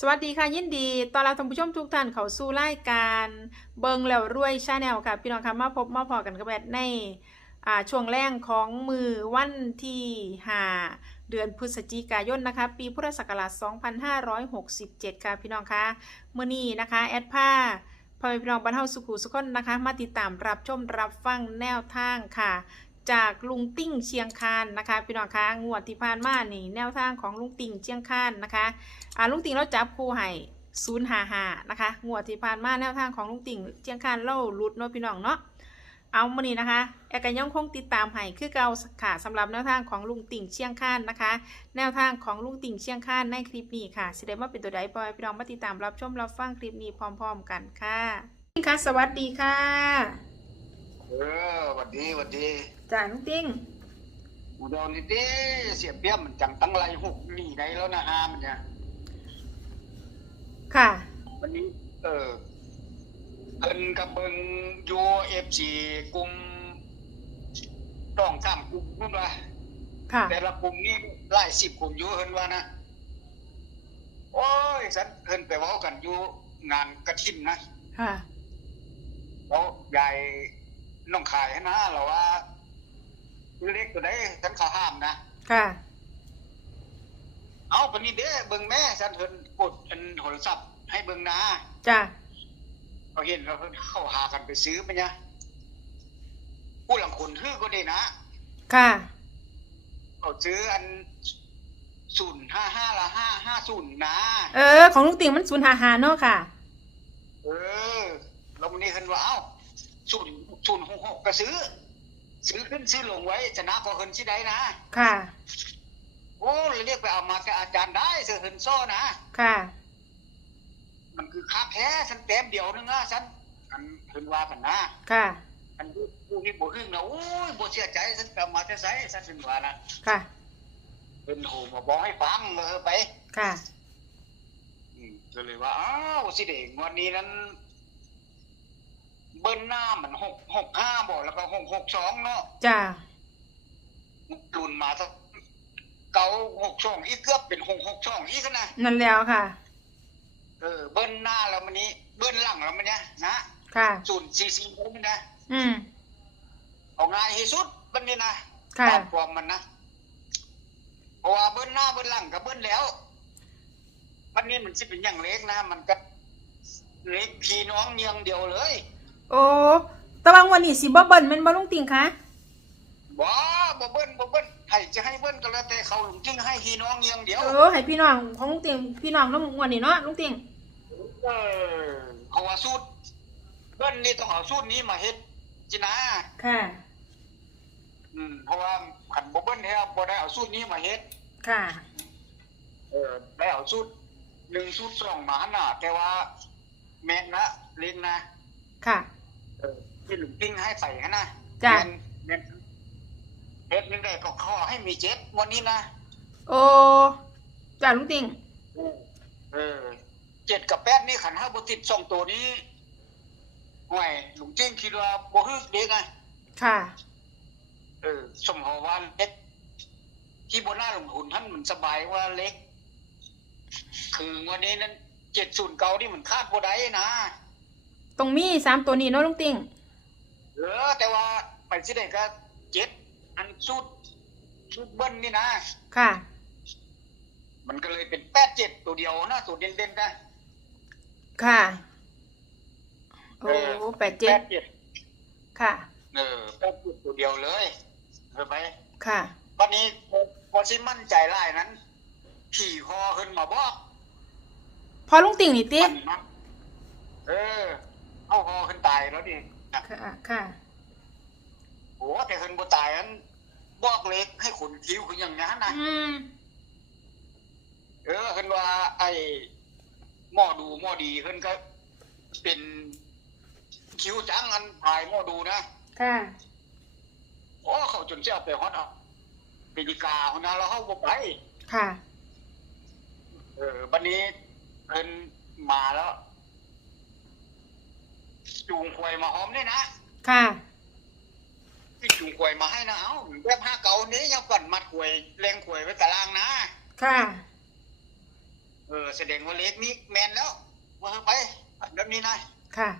สวัสดีค่ะยินดีตอนรับท่านผู้ชมทุกท่านเข้าสู่รายการเบิงแล้วรวยชาแนลค่ะ พี่น้องคะมาพบมาพอกันกับแบดในอ่าช่วงแรกของมือวันที่5เดือนพฤศจิกายนนะคะ ปีพุทธศักราช 2567 ค่ะพี่น้องคะเมื่อนี้นะคะแอดผ้าพ่อพี่น้องบรรเทาสุขุสุขคนนะคะ มาติดตามรับชมรับฟังแนวทางค่ะ จากลุงติ้งเชียงคานนะคะพี่น้องคะงวดที่ผ่านมานี่แนวทางของลุงติ้งเชียงคานนะคะอ่าลุงติ่งเราจับคู่ให้ศูนย์หาหานะคะงวดที่ผ่านมาแนวทางของลุงติ่งเจียงคานเล่ารุดเนาะพี่น้องเนาะเอามานี่นะคะแอกันยังคงติดตามให้คือเก่าค่ะสำหรับแนวทางของลุงติ่งเชียงคานนะคะ แนวทางของลุงติ่งเชียงคานในคลิปนี้ค่ะแสิได้มาเป็นตัวใดปอยพี่น้องมาติดตามรับชมรับฟังคลิปนี้พร้อม ๆ กันค่ะค่ะสวัสดีค่ะ เออหวัดดีหวัดดีจ่าลุงติ่งอุดรนี่เด้เสียเปี้ยมมันจังตั้งไรหกหนีได้แล้วนะฮามันเนี่ยค่ะ วันนี้ เออเพิ่นกับเบิ่งยูเอฟซีกลุ่มต้องสามกลุ่มพุ่นว่าค่ะแต่ละกลุ่มนี่หลายสิบกลุ่มอยู่เพิ่นว่านะโอ้ยสันเพิ่นไปเว้ากันอยู่งานกระถิ่นนะค่ะแล้วยาย น้องขายให้นะเราว่าเล็กตัวใดฉันเขาห้ามนะค่ะเอาปานนี้เด้เบิ่งแม่ฉันเพิ่นกดอันโทรศัพท์ให้เบิ่งนะจ้าเขาเห็นแล้วเพิ่นเข้าหากันไปซื้อมันเนี่ยผู้หลังคนฮือก็ได้นะค่ะเขาซื้ออัน055ละ550นะ เออ ของลุงติ่งมันศูนย์หาหาเนาะค่ะ เออแล้วมันนี่เพิ่นว่าเอ้า 0 066ก็ซื้อ ซื้อขึ้นซื้อลงไว้ชนะก็เพิ่นสิได้นะ ค่ะ โอ้เรียกไปเอามากับอาจารย์ได้เสือเพิ่นซ้อนะ ค่ะ มันคือคักแท้ฉันแต้มเดียวนึงนะฉันอันเพิ่นว่ากันนะ ค่ะ อันผู้ที่บ่ฮึ่งนะโอ้ยบ่เชื่อใจฉันกลับมาแต่ไสฉันถึงว่านะค่ะเป็นโหมาบอกให้ฟังเออไป ค่ะอืมก็เลยว่า อ้าวสิเด้งวันนี้นั้น เบิ้ลหน้ามันหกหกห้าบอกแล้วก็หกหกสองเนาะจ้าลุนมาสักเก้าหกสองอีกเกือบเป็นหกหกสองอีกนะนั่นแล้วค่ะ เออ เบิ้ลหน้าแล้วมันนี้ เบิ้ลหลังแล้วมันเนี้ยนะค่ะศูนย์สี่สี่มันนะอืมเอาง่ายที่สุดมันนี่นะค่ะตามความมันนะเพราะว่าเบิ้ลหน้าเบิ้ลหลังกับเบิ้ลแล้วมันนี่มันสิเป็นอย่างเล็กนะ มันก็เล็กพี่น้องเนียงเดียวเลย โอ้แตะวังวันนี้สิบ่เบิ่นแมันบ่ลุงติ่งคะบ่บ่เบิ้ลบ่เบิ้ลให้จะให้เบิ้ลก็แล้วแต่เขาหลงจริงให้พี่น้องเนียงเดียว เออให้พี่น้องของลุงติ่งพี่น้องน้ำงวนนี่เนาะลุงติ่งเออเขาว่าสูตรเบิ้ลนี่ต้องเอาสูตรนี้มาเฮ็ดจินะค่ะ อืมเพราะว่าขันบ่เบิ้ลเนี่ยบ่ได้เอาสูตรนี้มาเฮ็ด ค่ะ เออได้เอาสูตรหนึ่งสูตรสองมาหั่นน่ะแต่ว่าแม่นนะเล่นนะค่ะเออ ที่หลุงปิ้งให้ใส่ฮะนะจ้ะเงินเงินเฮ็ดนึงได้ก็ขอให้มีเจ็ดวันนี้นะโอ้จ้าลุงติ่งเออเจ็ดกับแปดนี่ขันห้าบติดสองตัวนี้ห่วยหลุงจิ้งคิดว่าบ่ฮึกเด็กไงค่ะ เออสมหอว่าเล็กที่บนหน้าลงทุนท่านมันสบายว่าเล็ก คือวันนี้นั้นเจ็ดศูนย์เก่านี่มันคาดบ่ได้นะ ตรงมีสามตัวนี้เนาะลุงติ่ง เออ แต่ว่าไปสิได้ก็เจ็ดอันสุดสุดเบิ้ลนี่นะ ค่ะ มันก็เลยเป็นแปดเจ็ดตัวเดียวนะตัวเด่นๆนะค่ะ โอ้แปดเจ็ดเจ็ดค่ะ เออแปดเจ็ดตัวเดียวเลยเออไปค่ะวันนี้พอพอสิมั่นใจไล่นั้น ขี่คอขึ้นมาบอกพอลุงติ่งนี่ติมันนะเออ เอาคอขึ้นตายแล้วดิ ค่ะค่ะโอ้แต่ขึ้นบ่ตายนั้นบอกเล็กให้ขนคิ้วคืออย่างนั้นนะอืมเออขึ้นว่า ไอ้หมอดูหมอดีขึ้นก็ เป็นคิ้วจังอันถ่ายหมอดูนะค่ะโอ้เขาจนเจ้าไปฮอดเอาเปดีกาคนนั้นเราเข้าบ่ไปค่ะ เออวันนี้เพิ่นมาแล้ว จูงควยมาหอมเนี่ยนะค่ะที่จูงควยมาให้นะเอาแบบห้าเก่านี้ยังปั่นมัดควยแรงควยไว้กะลางนะ ค่ะเอออแสดงว่าเล็กนี้แมนแล้วว่าเออไปแบบนี้นะค่ะ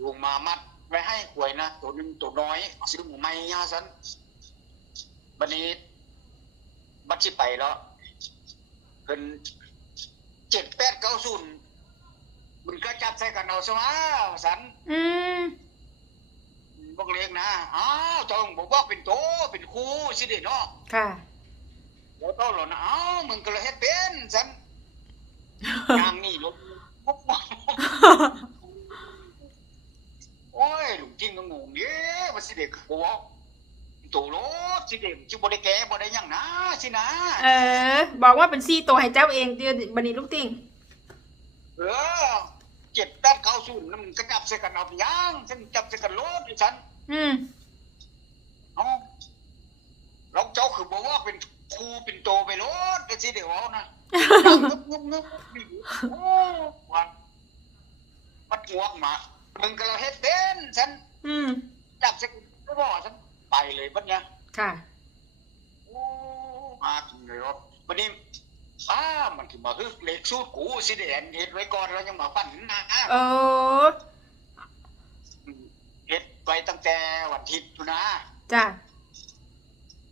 ลุงมามัดไว้ให้หวยนะตัวหนึงตัวน้อยซื้อหมูไม่ยาสันบันนี้บัตรที่ไปแล้วเพิ่นเจ็ดแปดเก้าศูนย์ มึงก็จับใส่กันเอาซะมาสันอืมบอกเล็กนะอ้าวเจ้าบอกว่าเป็นโตเป็นครูสิเด็เนาะค่ะแล้วก็หล่นอ้าวมึงก็เลยเฮ็ดเป็นสันยางนี่รถปุ๊บโอ้ยลุงจริงก็งงเด้ว่าสิเด็กกูว่าตัวรถสิเด็กจิบ่ได้แก่บ่ได้หยังนะสินะ เออ บอกว่าเป็นซี่ตัวให้เจ้าเองเดือนบันนี้ลูกติ่งเออ เจ็ดแปดเก้าศูนย์นั่นมันก็จับใส่กันเอาไปย่างฉันจับใส่กันรถดิฉันอืมเอ้าเราเจ้าคือบอกว่าเป็นครูเป็นโตไปรถไปสิเดี๋ยวเอานะงึบงึบงึบโอ้ว่ามัดงวกมามึงก็เลยเฮ็ดเป็นฉันอืมจับใส่กันก็บอกฉันไปเลยบัดเนี้ยค่ะโอ้มาถึงเลยว่าวันนี้ อ้ามันถึงมาฮึกเล็กสูตรกูสิเดนเฮ็ดไว้ก่อนแล้วยังมาฝันนะโอ้เฮ็ดไว้ตั้งแต่วันอาทิตย์อยู่นะจ้ะ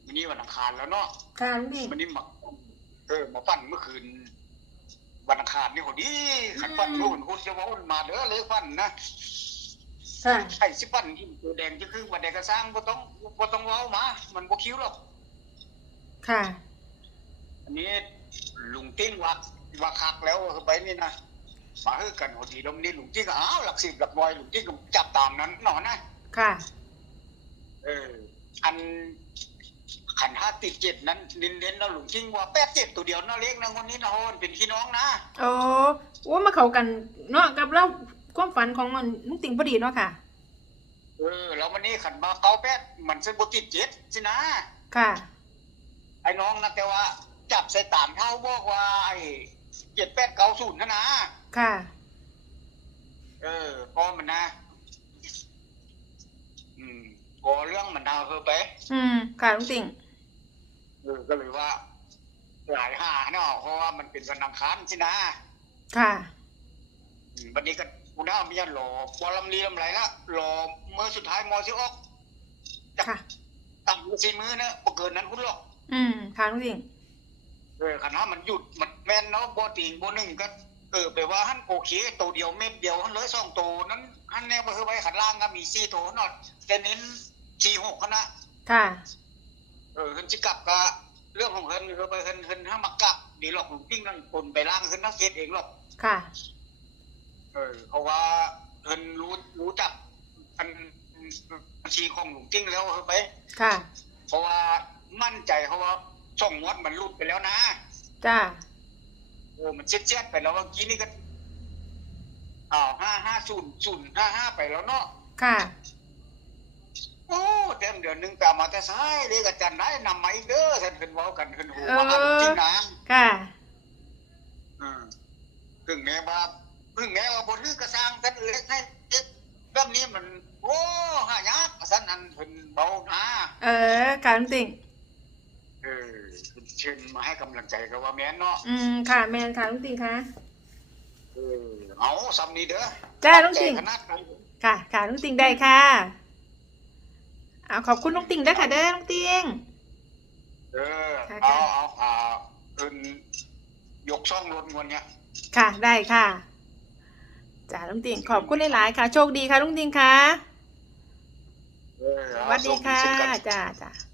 วันนี้วันอังคารแล้วเนาะค่ะลูกติ่งวันนี้มาเออมาฝันเมื่อคืนวันอังคารนี่พอดีขันฝันรุ่นคุณจะว่าอุ่นมาเด้อเลยฝันนะค่ะไอ้สิฝันที่ตัวแดงจะคือวันใดก็สร้างบ่ต้องบ่ต้องเว้ามา มันบ่คิ้วหรอกค่ะ อันนี้ ลุงติ้งว่าว่าคักแล้วไปนี่นะมาเฮ้กันพอดีแลมนี้ลุงติ้งก็อ้าวหลักสิบหลักร้อยลุงติ้งก็จับตามนั้นหนอนะค่ะเอออันขันห้าติดเจ็ดนั้นเน้นๆแล้วลุงติ้งว่าแปดเจ็ดตัวเดียวน่าเล็กนะคนนี้นะโอนเป็นพี่น้องนะโอ้โอ้มาเข้ากันเนาะกับเราความฝันของมันลุงติ่งพอดีเนาะค่ะ เออแล้ววันนี้ขันมาเก้าแปดมันเส้นบติดเจ็ดสินะ ค่ะ ไอ้น้องนะแต่ว่า จับใส่ตามเท่าบอกว่าไอ้เจ็ดแปดเก้าศูนย์นะนะค่ะ เออพอมันนะ อืมพอเรื่องมันดาวเธอไป อืม ค่ะลุงติ่งเออก็เลยว่า หลายหาเนาะเพราะว่ามันเป็นวันอังคารสินะค่ะอืมวันนี้ก็กูน่ามีอันรอพอลำลีลำไรละรอเมื่อสุดท้ายมอสิออกค่ะ ต่ำกว่าสี่มือนะบ่เกินนั้นคุณหรอก อืมค่ะลุงติ่ง เออคันถ้ามันหยุดมันแม่นเนาะบ่ติงบ่หนึ่งก็เออแปลว่าหันโอเคตัวเดียวเม็ดเดียวหันเหลยสองตัวนั้นหันแนวบ่คือไว้ขันล่างก็มีสี่ตัวเนาะแต่เน้นสี่หกคณะค่ะเออเฮินสิกลับก็เรื่องของเฮินคือไปเฮินเฮินห้ามมักกลับดีหรอกหลวงปิ้งนั่นคนไปล่างเฮินนักเฮ็ดเองหรอกค่ะ เออเพราะว่าเฮินรู้รู้จักอันบัญชีของหลวงปิ้งแล้วเฮินไปค่ะ เพราะว่ามั่นใจเพราะว่า ช่องงวดมันหลุดไปแล้วนะ จ้าโอ้มันเช็ดๆไปแล้วเมื่อกี้นี่ก็อ้าวห้าห้าศูนย์ศูนย์ห้าห้าไปแล้วเนาะค่ะ โอ้เต็มเดือนหนึงไปเอามาแต่ซ้ายเรียกอาจารย์นายนำมาอีกเด้อท่านเพิ่นเว้ากันเพิ่นหูว่าเออจริงนะค่ะอืมถึงแม้ว่าถึงแม้ว่าบนรื้อกระสร้างกันเล็กให้เล็กเรื่องนี้มัน โอ้หายากสันอันเพิ่นเบาหนาเออค่ะลุงติ่ง เออเพิ่นเชิญมาให้กำลังใจก็ว่าแม่นเนาะอืมค่ะแมนค่ะลุงติ่งค่ะเออเอาซ้ำนี้เด้อจ้าลุงติ่งใจขนาดนั้นค่ะ ค่ะลุงติ่งได้ค่ะเอาขอบคุณลุงติ่งด้วยค่ะเด้อลุงติ่งเออค่ะเอาเอาเอาเพิ่นยกช่องรถวันเนี้ยค่ะได้ค่ะจ้าลุงติ่งขอบคุณหลายๆค่ะ โชคดีค่ะลุงติ่งค่ะเออสเอาวัสดีค่ะส่งเช่นกันจ้าจ้าน้อง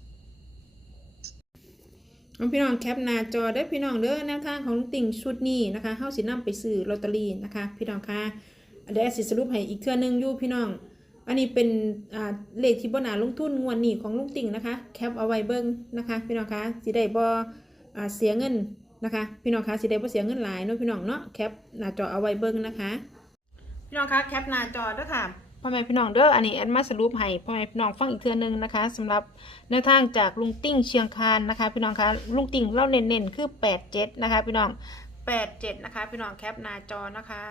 พี่น้องแคปหน้าจอได้พี่น้องเด้อแนวทางของลุงติ่งชุดนี้นะคะเฮาสินำไปซื้อลอตเตอรี่นะคะ พี่น้องคะเดี๋ยวสิสรุปให้อีกเทื่อนึงอยู่พี่น้อง อันนี้เป็นอ่าเลขที่บ่นาลงทุนงวดนี้ของลุงติ่งนะคะ แคปเอาไว้เบิ่งนะคะ พี่น้องคะสิได้บ่อ่าเสียเงินนะคะ พี่น้องคะสิได้บ่เสียเงินหลายเนาะพี่น้องเนาะแคปหน้าจอเอาไว้เบิ่งนะคะ พี่น้องคะแคปหน้าจอเด้อค่ะ อแม่พี่น้องเด้ออันนี้แอดมาสรุปให้พ่อแม่พี่น้องฟังอีกเทื่อนึงนะคะสำหรับแนวทางจากลุงติ้งเชียงคานนะคะ พี่น้องคะลุงติ้งเล่าเน้นๆคือ87นะคะ พี่น้อง87นะคะ พี่น้องแคปหน้าจอนะคะ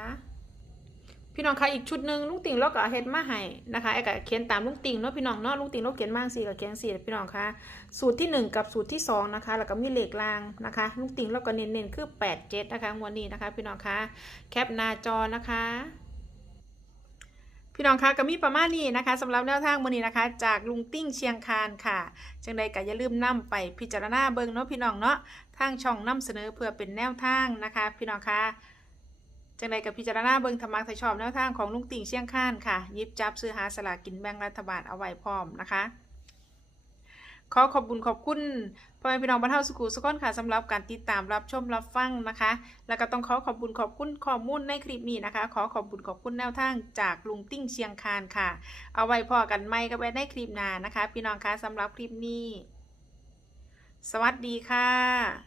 พี่น้องคะอีกชุดหนึ่งลุงติ่งเราก็เฮ็ดมาให้นะคะไอ้ก็เขียนตามลุงติ่งเนาะพี่น้องเนาะลุงติ่งเราเขียนมาสี่กับเขียนสี่พี่น้องคะสูตรที่หนึ่งกับสูตรที่สองนะคะแล้วก็มีเหลขรางนะคะลุงติ่งเราก็เน้นๆคือแปดเจ็ดนะคะงวดนี้นะคะ พี่น้องคะแคปหน้าจอนะคะ พี่น้องคะก็มีประมาณนี้นะคะสำหรับแนวทางมื้อนี้นะคะ จากลุงติ้งเชียงคานค่ะ จังใดก็อย่าลืมนํไปพิจารณาเบิ่งเนาะพี่น้องเนาะทางช่องนํเสนอเพื่อเป็นแนวทางนะคะ พี่น้องคะจังใดก็พิจารณาเบิ่งธรรมะถ้าชอบแนวทางของลุงติ้งเชียงคานค่ะยิบจับซื้อหาสลากกินแบ่งรัฐบาลเอาไว้พร้อมนะคะ ขอขอบคุณขอบคุณพ่อแม่พี่น้องบรรเทาสุขุสุขนค่ะสำหรับการติดตามรับชมรับฟังนะคะ แล้วก็ต้องขอขอบคุณขอบคุณข้อมูลในคลิปนี้นะคะ ขอขอบคุณขอบคุณแนวทางจากลุงติ้งเชียงคานค่ะ เอาไว้พอกันไม่ก็ไว้ในคลิปหน้านะคะ พี่น้องคะสำหรับคลิปนี้ สวัสดีค่ะ